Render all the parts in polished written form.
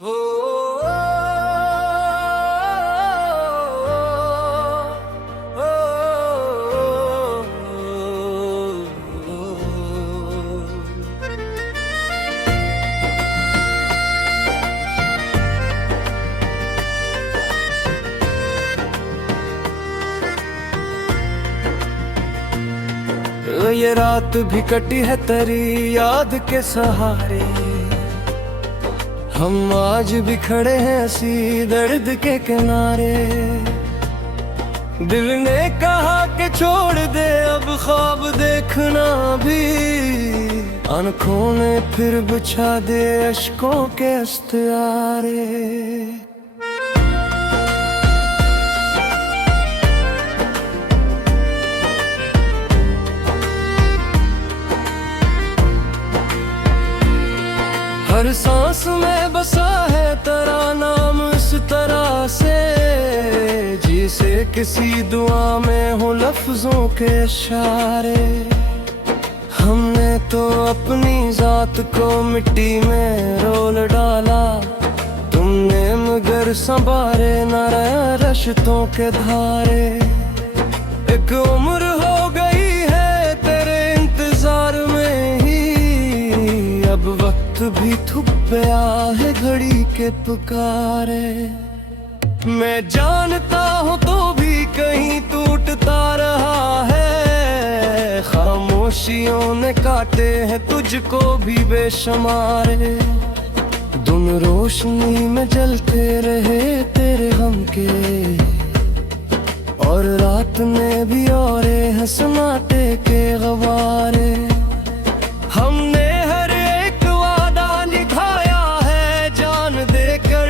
हो ये रात भी कटी है तेरी याद के सहारे, हम आज भी खड़े हैं ऐसी दर्द के किनारे। दिल ने कहा कि छोड़ दे अब ख्वाब देखना भी, आंखों ने फिर बिछा दे अश्कों के अस्तारे। हर सांस में बसा है तेरा नाम इस तरह से, जिसे किसी दुआ में हो लफ्जों के इशारे। हमने तो अपनी जात को मिट्टी में रोल डाला, तुमने मगर संभारे न रिश्तों के धारे। एक उम्र हो गई है तेरे इंतजार में ही, अब वक्त भी थुक गया है घड़ी के पुकारे। मैं जानता हूँ तो भी कहीं टूटता रहा है, खामोशियों ने काटे हैं तुझको भी बेशुमारे। दिन रोशनी में जलते रहे तेरे गम के, और रात में भी और है सन्नाटे के गवारे। हमने हर एक वादा निभाया है जान देकर,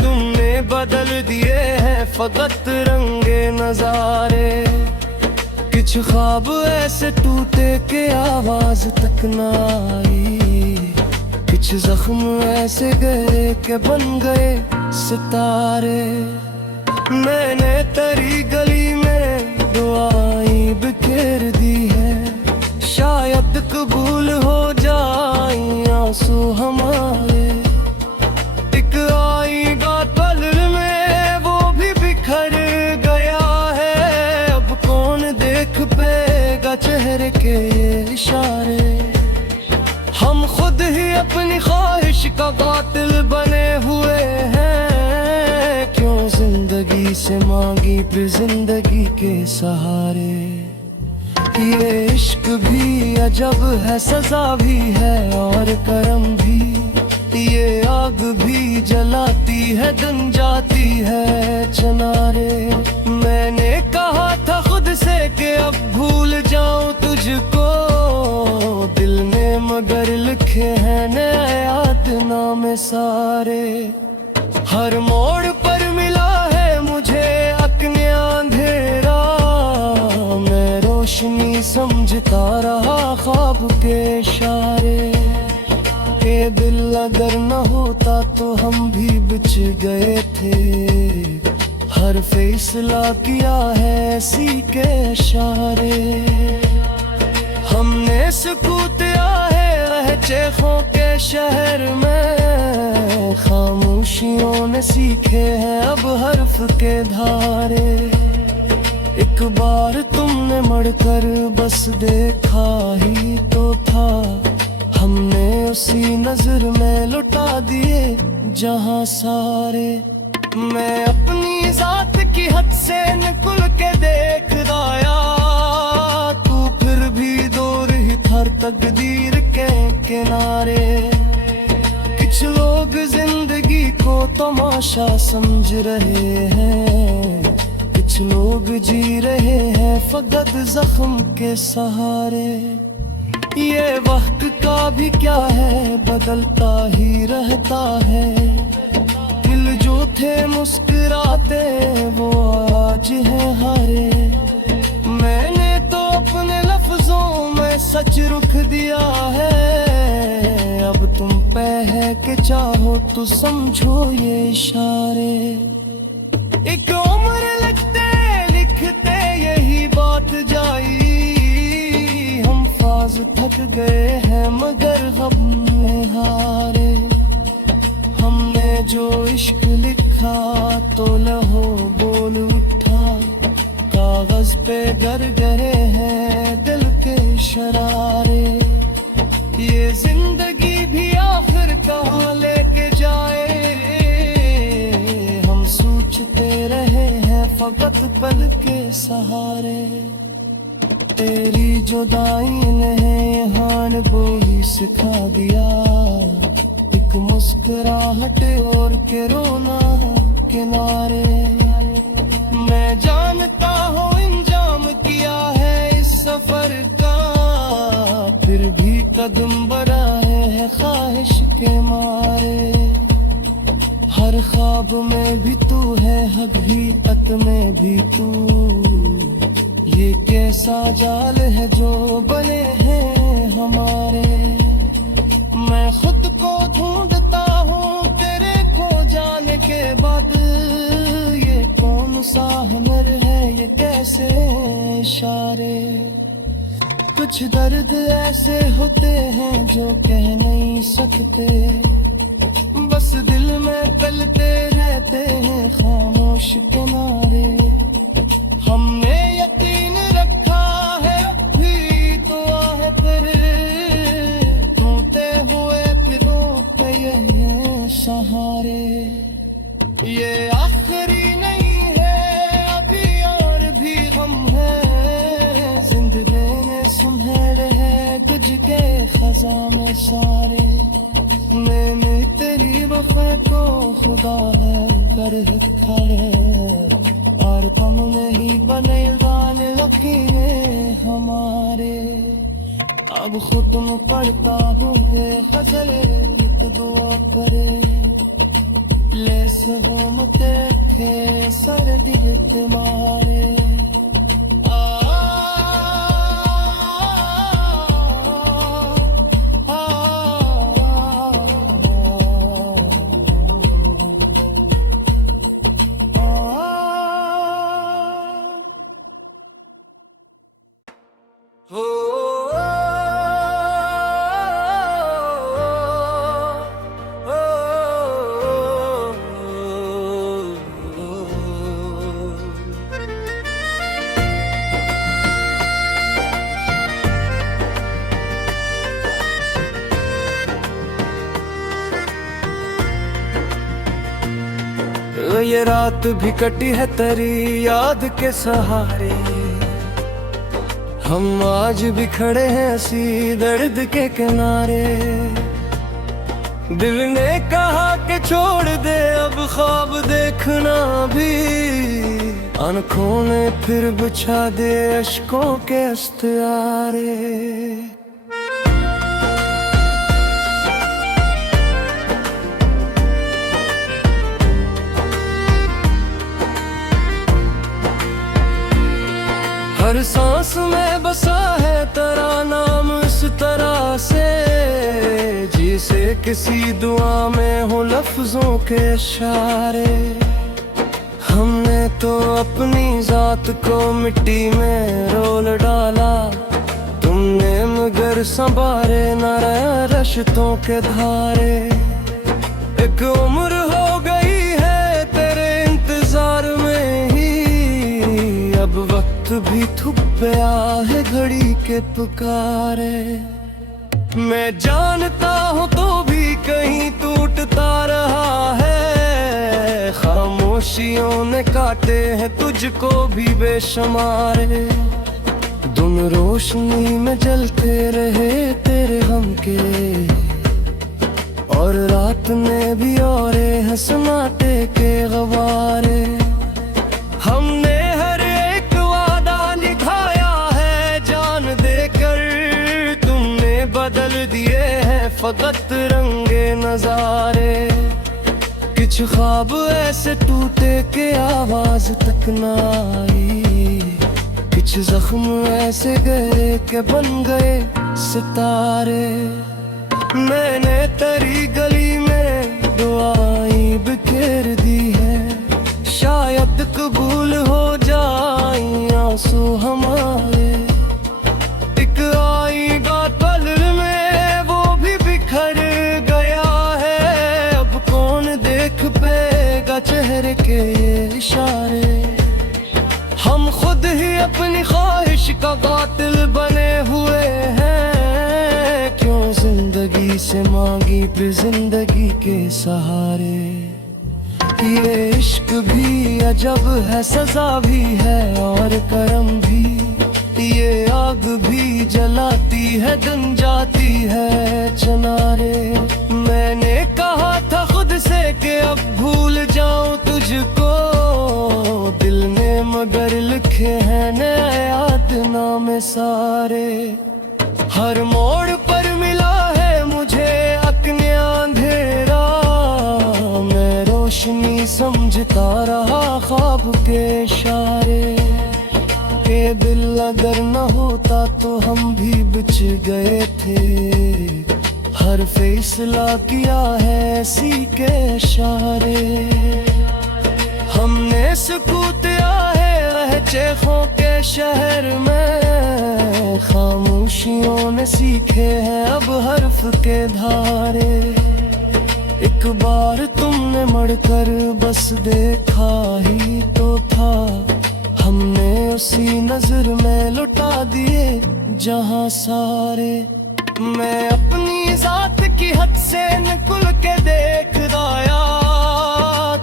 तुमने बदल दिए हैं फकत रंगे नजारे। कुछ ख्वाब ऐसे टूटे के आवाज तक ना आई, कुछ जख्म ऐसे गए के बन गए सितारे। मैंने तेरी गली में दुआएं बिखेर दी है, शायद कबूल हो जाए आंसू हमारे। एक आएगा पल में वो भी बिखर गया है, अब कौन देख पेगा चेहरे के ये इशारे। हम खुद ही अपनी ख्वाहिश का कातिल बने हुए हैं, क्यों जिंदगी से मांगी फिर जिंदगी के सहारे। ये इश्क भी अजब है, सजा भी है और करम भी, ये आग भी जलाती है दिन जाती है चनारे। मैंने कहा था खुद से कि अब भूल जाऊं तुझको, दिल ने मगर लिखे हैं नए यादनामे सारे। हर मोड़ पर मिला है मुझे अपने अंधेरा, मैं रोशनी समझता रहा ख्वाब के इशारे। ये दिल अगर न होता तो हम भी बिछ गए थे, हर फैसला किया है ऐसी के इशारे। हमने सुकूत है रह चेखों के शहर में, खामोशियों ने सीखे हैं अब हर्फ के धारे। एक बार तुमने मड़कर बस देखा ही तो था, हमने उसी नजर में लुटा दिए जहां सारे। मैं अपनी जात की हद से निकल के देख रहा, तू फिर भी दूर ही हर तकदीर के किनारे। कुछ लोग जिंदगी को तमाशा समझ रहे हैं, कुछ लोग जी रहे हैं फकत जख्म के सहारे। ये वक्त का भी क्या है बदलता ही रहता है, दिल जो थे मुस्कुराते वो आज है हारे। मैंने तो अपने लफ्जों में सच रुख दिया है, अब तुम पे है कि चाहो तो समझो ये इशारे। एक उम्र लगते लिखते यही बात जाई, हम फाज थक गए हैं मगर गम में हारे। हमने जो इश्क लिखा तो लहो बोल उठा, कागज पे गरगरे हैं दिल के शरारे। ये जिंदगी भी आखिर कहाँ लेके जाए, हम सोचते रहे हैं फकत पल के सहारे। तेरी जुदाई ने हान बोली सिखा दिया, एक मुस्कुराहट और के रोना किनारे। मैं जानता हूँ इंजाम किया है इस सफर का, फिर भी कदम बढ़ाए हैं ख्वाहिश के मारे। हर ख्वाब में भी तू है, हकीकत में भी तू, ये कैसा जाल है जो बने हैं हमारे। मैं खुद को ढूंढता हूँ तेरे खो जाने के बाद, ये कौन सा हुनर है ये कैसे इशारे। कुछ दर्द ऐसे होते हैं जो कह नहीं सकते, बस दिल में पलते रहते हैं खामोश किनारे। हमने यकीन रखा है अब भी तो आहे फिर, टूटे हुए फिरों पे ये सहारे। ये आखिरी नहीं है अभी और भी गम है, जिंदगी में सुनहरे है तुझ के खजा में सारे। मैंने तेरी वफा को खुदा है कर खड़े, और तुम नहीं बने गान लकीरें हमारे। अब खुत्म पढ़ता हूँ ये गजल गीत दुआ करे, ले घूमते थे सर दिल तुम्हारे। ये रात भी कटी है तेरी याद के सहारे, हम आज भी खड़े हैं हंसी दर्द के किनारे। दिल ने कहा कि छोड़ दे अब ख्वाब देखना भी, आंखों ने फिर बिछा दे अश्कों के अस्तारे। हर सांस में बसा है तेरा नाम इस तरह से, जिसे किसी दुआ में हो लफ्जों के इशारे। हमने तो अपनी जात को मिट्टी में रोल डाला, तुमने मगर संभाले न रश्तों के धारे। एक उम्र हो गई है तेरे इंतजार में ही, अब वक्त भी थुप गया है घड़ी के पुकारे। मैं जानता हूँ तो भी कहीं टूटता रहा है, खामोशियों ने काटे हैं तुझको भी बेशुमारे। तुम रोशनी में जलते रहे तेरे हम के, और रात में भी और हंसनाटे के गवारे। हमने हर एक वादा निभाया है जान देकर, तुमने बदल दिए हैं फकत रंगे नजारे। कुछ ख्वाब ऐसे टूटे के आवाज तक न आई, कुछ जख्म ऐसे गए के बन गए सितारे। मैंने तेरी गली में दुआएं बिखेर दी है, शायद कबूल हो जाए आंसू हमारे। एक आई बात पल में वो भी बिखर गया है, अब कौन देख इशारे। हम खुद ही अपनी ख्वाहिश का कातिल बने हुए हैं, क्यों जिंदगी से मांगी फिर जिंदगी के सहारे। ये इश्क भी अजब है, सजा भी है और करम भी। ये आग भी जलाती है, दिन जाती है चनारे। मैंने कहा था खुद से कि अब भूल जाऊं तुझको, दिल ने मगर लिखे हैं नए यादनामे सारे। हर मोड़ पर मिला है मुझे अक्ने अंधेरा, मैं रोशनी समझता रहा ख्वाब के इशारे। ये दिल अगर न होता तो हम भी बिछ गए थे, हर फैसला किया है ऐसी के इशारे। हमने सुकूत आया है रहचेखों के शहर में, खामोशियों ने सीखे हैं अब हर्फ के धारे। एक बार तुमने मड़कर बस देखा ही तो था, हमने उसी नजर में लुटा दिए जहां सारे। मैं अपनी जात की हद से निकल के देख आया,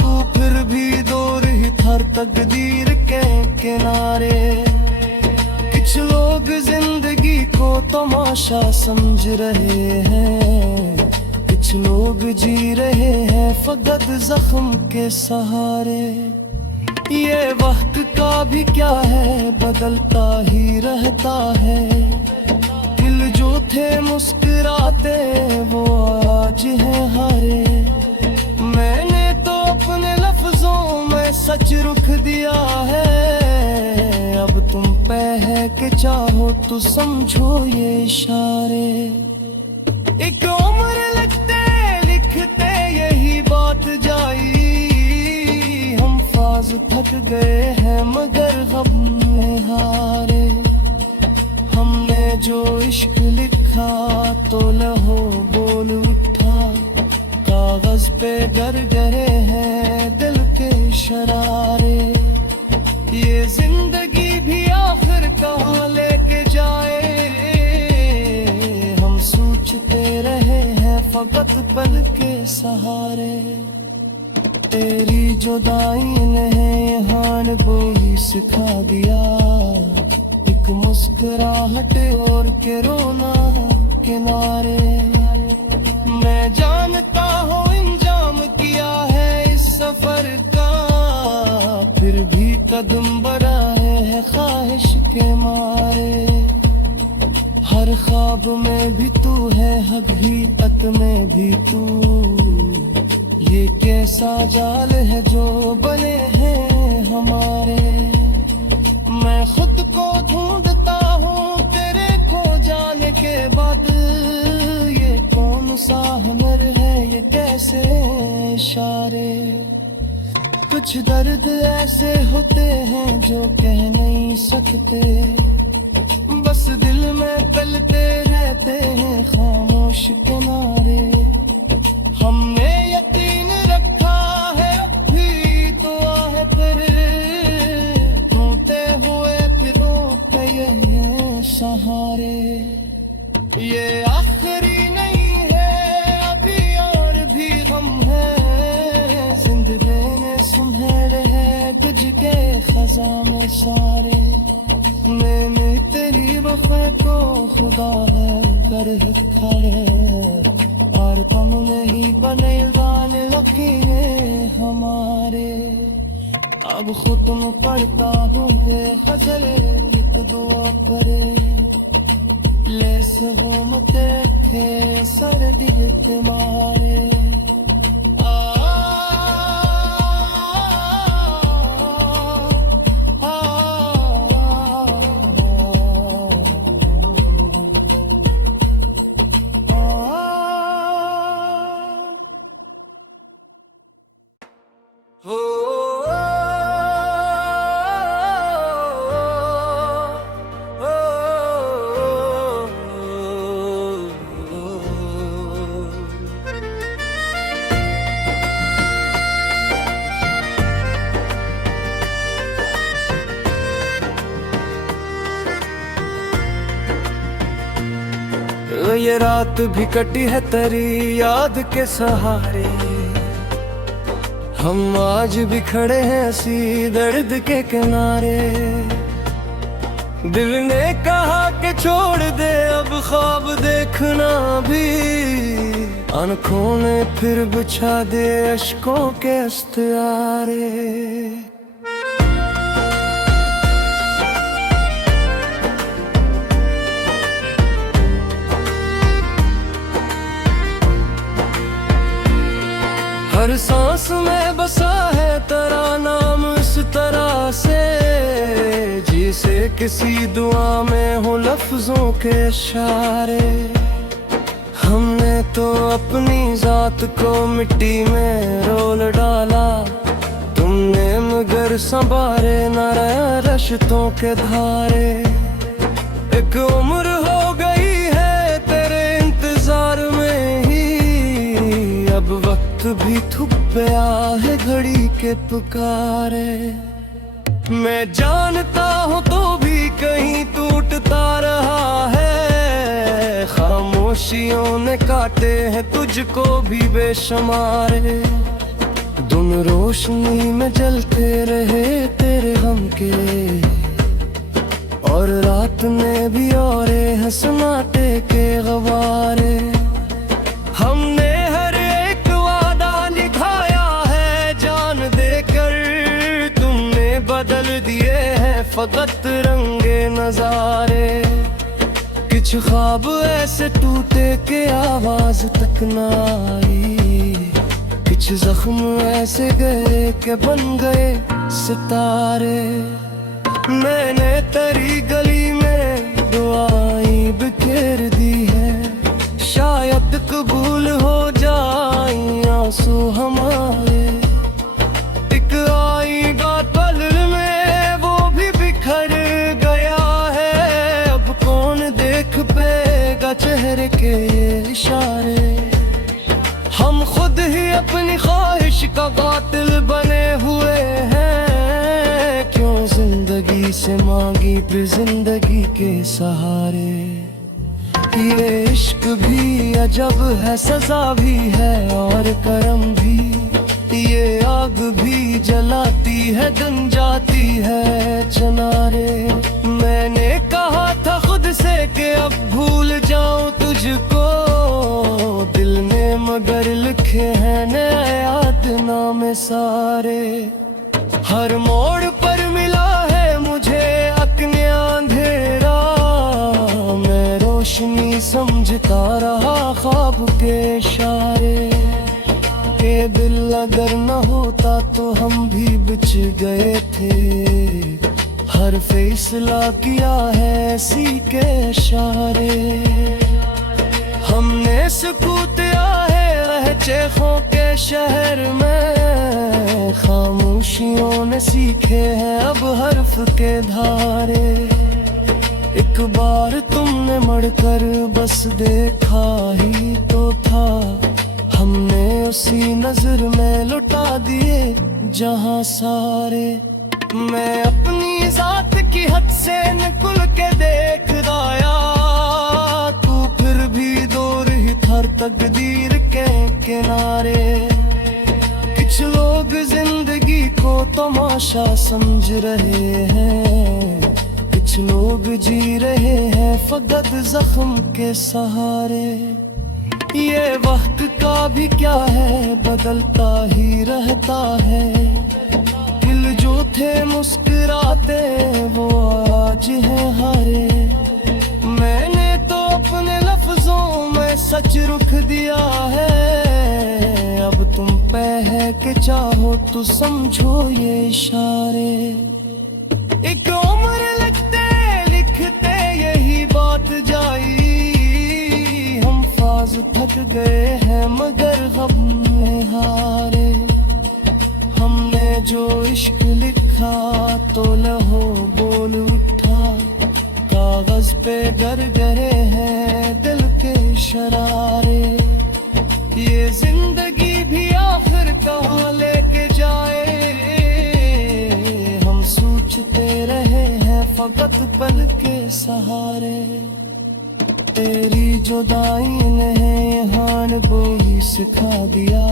तू फिर भी दूर ही था तकदीर के किनारे। कुछ लोग जिंदगी को तमाशा समझ रहे हैं, कुछ लोग जी रहे हैं फकत जख्म के सहारे। ये वक्त का भी क्या है, बदलता ही रहता है। दिल जो थे मुस्कुराते वो आज है हारे। मैंने तो अपने लफ्जों में सच रुख दिया है, अब तुम पे है कि चाहो तो समझो ये इशारे। एक उम्र लिखते लिखते यही बात जाई, थक गए हैं मगर गम में हारे। हमने जो इश्क लिखा तो लहो बोल उठा, कागज पे गर गए हैं दिल के शरारे। ये जिंदगी भी आखिर कहाँ लेके जाए, हम सोचते रहे हैं फकत पल के सहारे। तेरी जुदाई ने हान को ही सिखा दिया, एक मुस्कुराहट और के रोना किनारे। मैं जानता हूँ इंजाम किया है इस सफर का, फिर भी कदम बढ़ाए है ख्वाहिश के मारे। हर ख्वाब में भी तू है, हकीकत में भी तू। ये कैसा जाल है जो बने हैं हमारे। मैं खुद को ढूंढता हूँ तेरे खो जाने के बाद, ये कौन सा हुनर है ये कैसे इशारे। कुछ दर्द ऐसे होते हैं जो कह नहीं सकते, बस दिल में पलते रहते हैं खामोश किनारे। हमने यकीन रखा है अब भी तो है, फिर टूटे हुए फिरों के ये सहारे। ये आखिरी नहीं है अभी और भी गम है, जिंदगी में सुनहरे है तुझ के खजा में सारे। मैंने तेरी वफा को खुदा है कर खैर, और तुमने ही बने गान लकीरे हमारे। अब खुत्म पढ़ता हूँ ये गज़ल एक दुआ करे, ले सहमते थे सर्दी तुम्हारे। ये रात भी कटी है तेरी याद के सहारे, हम आज भी खड़े हैं हंसी दर्द के किनारे। दिल ने कहा कि छोड़ दे अब ख्वाब देखना भी, आंखों ने फिर बिछा दे अश्कों के अस्तारे। हर सांस में बसा है तेरा नाम इस तरह से, जिसे किसी दुआ में हो लफ्जों के इशारे। हमने तो अपनी जात को मिट्टी में रोल डाला, तुमने मगर संभारे न रिश्तों के धारे। एक उम्र हो गई है तेरे इंतजार में ही, अब वक्त भी थक गया है घड़ी के पुकारे। मैं जानता हूँ तो भी कहीं टूटता रहा है, खामोशियों ने काटे हैं तुझको भी बेशुमारे। तुम रोशनी में जलते रहे तेरे गम के, और रात ने भी औरे हैं सन्नाटे के गवारे। हमने हर एक वादा निभाया है जान देकर, तुमने बदल दिए हैं फकत रंगे नजारे। कुछ ख्वाब ऐसे टूटे के आवाज तक न आई, कुछ जख्म ऐसे गए के बन गए सितारे। मैंने तेरी गली में दुआएं बिखेर दी है, शायद कबूल हो जाए आंसू हमारे। एक आएगा पल में वो भी बिखर गया है, अब कौन देख पाएगा चेहरे के इशारे। हम खुद ही अपनी ख्वाहिश का कातिल बने हुए हैं, क्यों जिंदगी से मांगी फिर जिंदगी के सहारे। ये इश्क भी अजब है, सजा भी है और करम भी, ये आग भी जलाती है जन जाती है चिनारे। मैंने कहा था खुद से कि अब भूल जाऊं तुझको, दिल ने मगर लिखे हैं नए यादनामे सारे। हर मोड़ पर मिला है मुझे अपने अंधेरा, मैं रोशनी समझता रहा ख्वाब के इशारे। ये दिल अगर न होता तो हम भी बिछ गए थे, हर फैसला किया है इसी के इशारे। हमने सुकूत है रहचेखों के शहर में, खामोशियों ने सीखे हैं अब हर्फ के धारे। एक बार तुमने मड़कर बस देखा ही तो था, हमने उसी नजर में लुटा दिए जहां सारे। मैं अपनी जात की हद से निकल के देख आया, तू फिर भी दूर ही थर तकदीर के किनारे। कुछ लोग जिंदगी को तमाशा समझ रहे हैं, कुछ लोग जी रहे हैं फकत जख्म के सहारे। ये वक्त का भी क्या है बदलता ही रहता है, दिल जो थे मुस्कुराते वो आज है हारे। मैंने तो अपने लफ्जों में सच रुख दिया है, अब तुम पे है कि चाहो तो समझो ये इशारे। एक उम्र लिखते लिखते यही बात जाई, हम फाज थक गए हैं मगर गम में हारे। हमने जो इश्क लिखा तो लहो बोल उठा, कागज पे गरगरे हैं दिल के शरारे। ये जिंदगी भी आखिर कहाँ लेके जाए, हम सोचते रहे हैं फकत पल के सहारे। तेरी जुदाई ने ये हाल कोई सिखा दिया,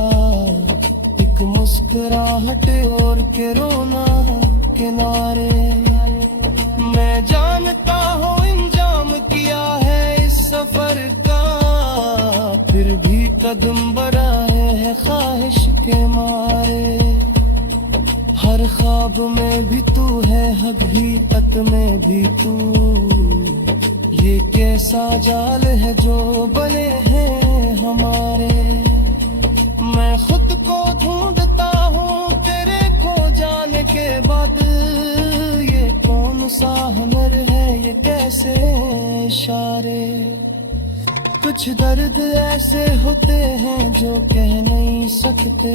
एक मुस्कुराहट और के रोना किनारे। मैं जानता हूँ इंजाम किया है इस सफर का, फिर भी कदम बढ़ाए है ख्वाहिश के मारे। हर ख्वाब में भी तू है, हकीकत में भी तू, ये कैसा जाल है जो बने हैं हमारे। मैं खुद को ढूंढता हूँ तेरे खो जाने के बाद, ये कौन सा हुनर है, ये कैसे इशारे। कुछ दर्द ऐसे होते हैं जो कह नहीं सकते,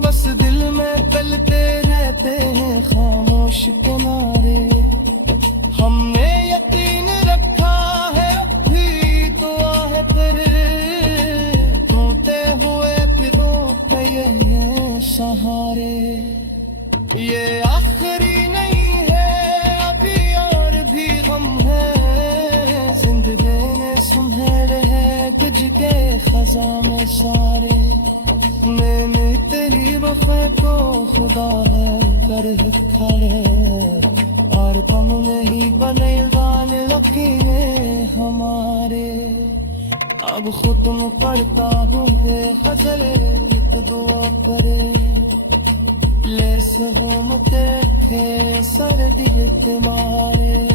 बस दिल में तलते रहते हैं खामोश किनारे। हमने यकीन रखा है अब भी तो आहे फिर, टूटे हुए फिरों पे ये सहारे। ये आखिरी नहीं है अभी और भी गम है, जिंदगी ने सुनहरे है तुझ के खजा में सारे। मैंने तेरी वफा को खुदा है कर रखा है, और तुमने ही बने गान लकीरें हमारे। अब खुत्म पढ़ता हूँ ये गज़ल एक दुआ करे, ले से घूमते थे सर्दी तुम्हारे।